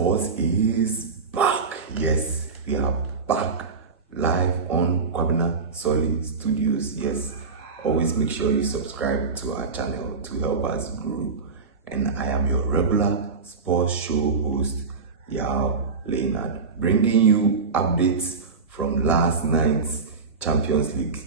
Sports is back. Yes, we are back live on Kwabena Solid Studios. Yes, always make sure you subscribe to our channel to help us grow. And I am your regular sports show host, Yao Leonard, bringing you updates from last night's Champions League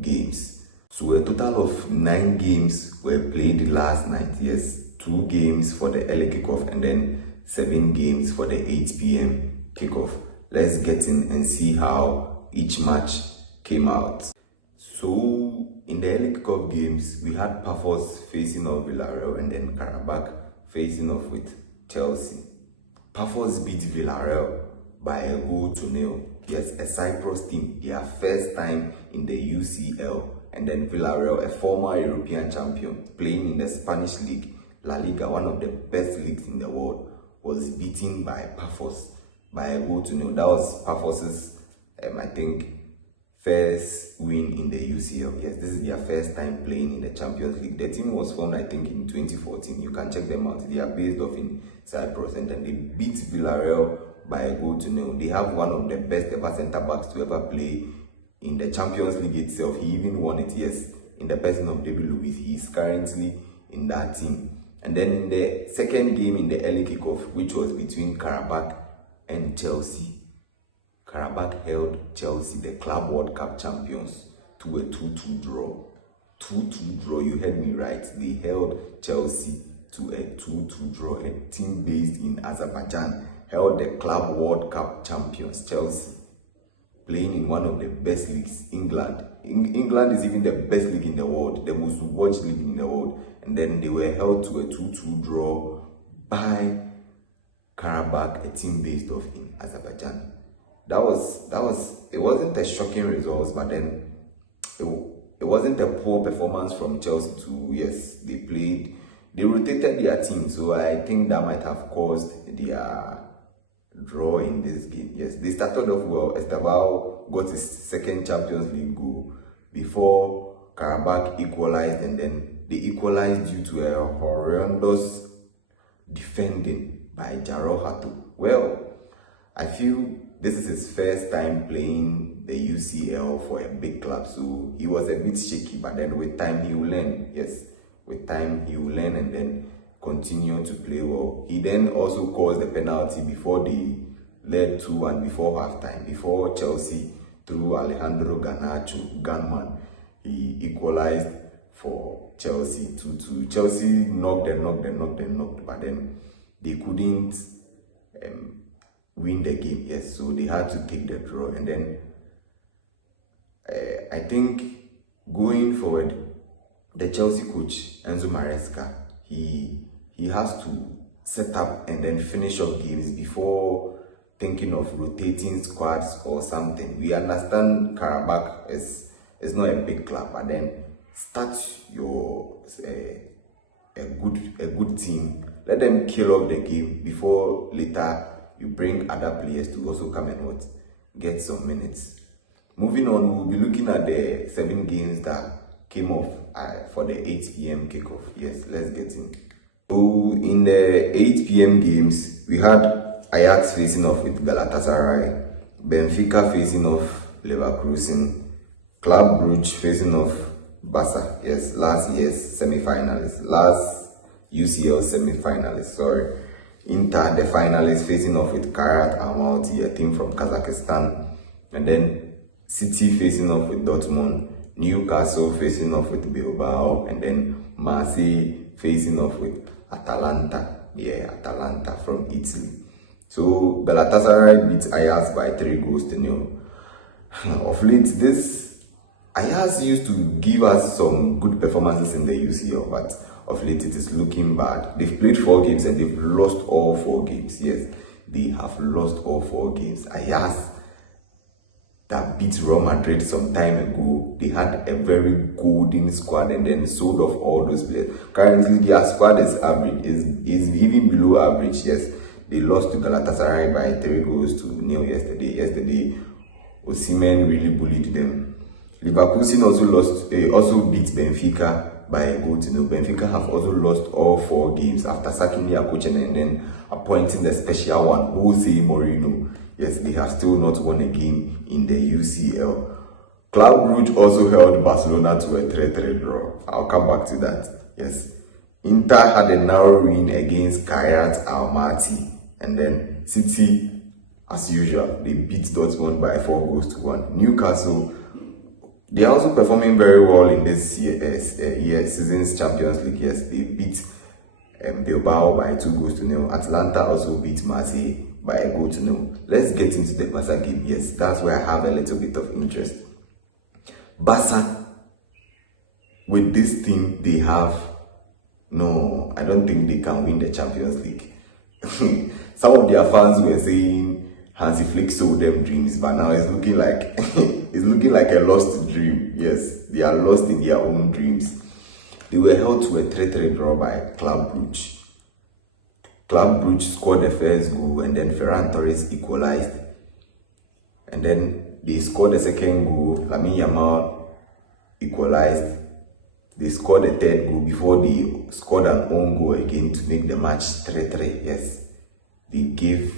games. So a total of 9 games were played last night. Yes, 2 games for the early kickoff and then 7 games for the 8 p.m. kickoff. Let's get in and see how each match came out. So in the early kickoff games, we had Pafos facing off Villarreal and then Karabakh facing off with Chelsea. Pafos beat Villarreal by a goal to nil. Yes, a Cyprus team, their first time in the UCL. And then Villarreal, a former European champion, playing in the Spanish league, La Liga, one of the best leagues in the world, was beaten by Pafos by a goal to nil. That was Pafos's, I think, first win in the UCL. Yes, this is their first time playing in the Champions League. The team was formed, I think, in 2014. You can check them out. They are based off in Cyprus, and then they beat Villarreal by a goal to nil. They have one of the best ever centre backs to ever play in the Champions League itself. He even won it, yes, in the person of David Luiz. He is currently in that team. And then in the second game in the early kickoff, which was between Karabakh and Chelsea, Karabakh held Chelsea, the Club World Cup champions, to a 2-2 draw. 2-2 draw, you heard me right. They held Chelsea to a 2-2 draw. A team based in Azerbaijan held the Club World Cup champions, Chelsea, playing in one of the best leagues, England. England is even the best league in the world, the most watched league in the world. And then they were held to a 2-2 draw by Karabakh, a team based off in Azerbaijan. It wasn't a shocking result, but then it wasn't a poor performance from Chelsea too. Yes, they rotated their team, so I think that might have caused their draw in this game. Yes, they started off well. Estaval got his second Champions League goal before Karabakh equalized, and then they equalized due to a horrendous defending by Jaro Hato. Well, I feel this is his first time playing the UCL for a big club, so he was a bit shaky, but then with time he will learn. Yes, with time he will learn and then continue to play well. He then also caused the penalty before they led 2-1 before halftime, before Chelsea through Alejandro Garnacho, gunman. He equalized for Chelsea 2-2. Chelsea knocked, but then they couldn't win the game. Yes, so they had to take the draw. And then I think going forward, the Chelsea coach Enzo Maresca, he has to set up and then finish off games before thinking of rotating squads or something. We understand Karabakh is not a big club, but then start your a good team. Let them kill off the game before later you bring other players to also come and get some minutes. Moving on, we'll be looking at the 7 games that came off for the 8 p.m. kickoff. Yes, let's get in. So in the 8 p.m. games, we had Ajax facing off with Galatasaray, Benfica facing off Leverkusen, Club Brugge facing off Barca. Yes, last year's semi-finalists, last UCL semi-finalists, sorry. Inter, the finalists, facing off with Kairat Almaty, a team from Kazakhstan. And then City facing off with Dortmund, Newcastle facing off with Bilbao, and then Marseille facing off with Atalanta. Yeah, Atalanta from Italy. So Galatasaray beat Ajax by 3-0. Of late, this Ajax used to give us some good performances in the UCL, but of late it is looking bad. They've played 4 games and they've lost all 4 games. Yes, they have lost all 4 games. Ajax, that beat Real Madrid some time ago, they had a very golden squad and then sold off all those players. Currently, their squad is average, is even below average. Yes, they lost to Galatasaray by 3-0 yesterday. Osimhen really bullied them. Leverkusen also beat Benfica by a goal to nil. Benfica have also lost all 4 games after sacking their coach and then appointing the special one, Jose Mourinho. Yes, they have still not won a game in the UCL. Club Brugge also held Barcelona to a 3-3 draw. I'll come back to that. Yes. Inter had a narrow win against Kayat Almaty. And then City, as usual, they beat Dortmund by 4-1. Newcastle, they are also performing very well in this season's Champions League. Yes, they beat Bilbao by 2-0. Atlanta also beat Marseille by 1-0. Let's get into the Barca game. Yes, that's where I have a little bit of interest. Barca, with this team they have, no, I don't think they can win the Champions League. Some of their fans were saying Hansi Flick sold them dreams, but now it's looking like it's looking like a lost dream. Yes, they are lost in their own dreams. They were held to a 3-3 draw by Club Brugge. Club Brugge scored the first goal and then Ferran Torres equalized. And then they scored the second goal, Lamine Yamal equalized. They scored the third goal before they scored an own goal again to make the match 3-3. Yes, they gave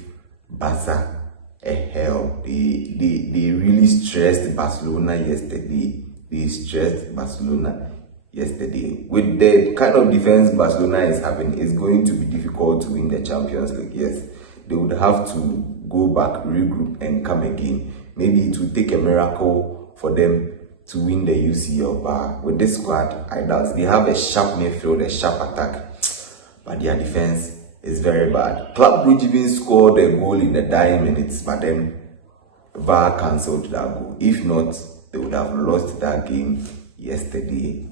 Barca a hell. They really stressed Barcelona yesterday. They stressed Barcelona yesterday. With the kind of defense Barcelona is having, it's going to be difficult to win the Champions League. Yes, they would have to go back, regroup, and come again. Maybe it will take a miracle for them to win the UCL, but with this squad, I doubt. They have a sharp midfield, a sharp attack, but their defense is very bad. Club Brugge even scored a goal in the dying minutes, but then VAR cancelled that goal. If not, they would have lost that game yesterday.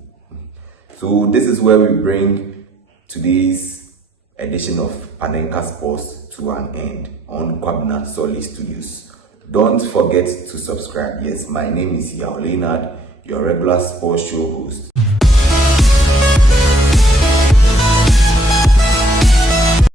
So this is where we bring today's edition of Panenka Sports to an end on Kwabena Solly Studios. Don't forget to subscribe. Yes, my name is Yao Leonard, your regular sports show host.